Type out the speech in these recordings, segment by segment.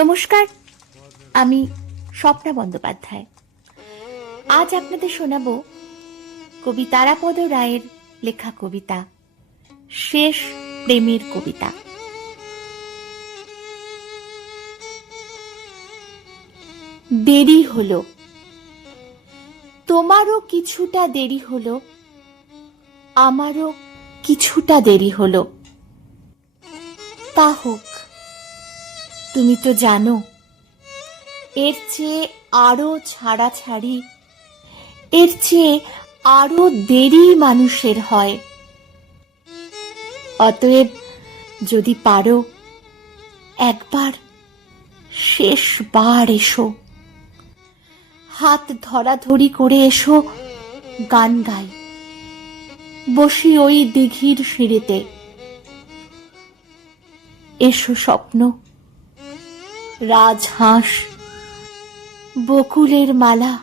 নমস্কার, আমি স্বপ্না বন্দ্যোপাধ্যায়। আজ আপনাদের শোনাব কবি তারাপদ রায়ের লেখা কবিতা, শেষ প্রেমের কবিতা। দেরি হলো, তোমারও কিছুটা দেরি হলো, আমারও কিছুটা দেরি হলো। তা হোক তুমি তো জানো, এর চেয়ে আরও ছাড়াছাড়ি, এর চেয়ে আরও দেরি মানুষের হয়। অতএব যদি পারো, একবার শেষবার এসো। হাত ধরাধরি করে এসো গান গাই। বসি ওই দিঘির সিঁড়িতে। এসো স্বপ্ন। রাজহাঁস বকুলের মালা।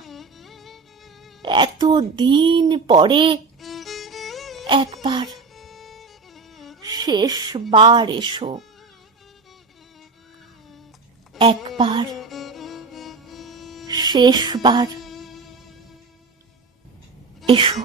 এত দিন পরে একবার শেষবার এসো। একবার শেষবার এসো।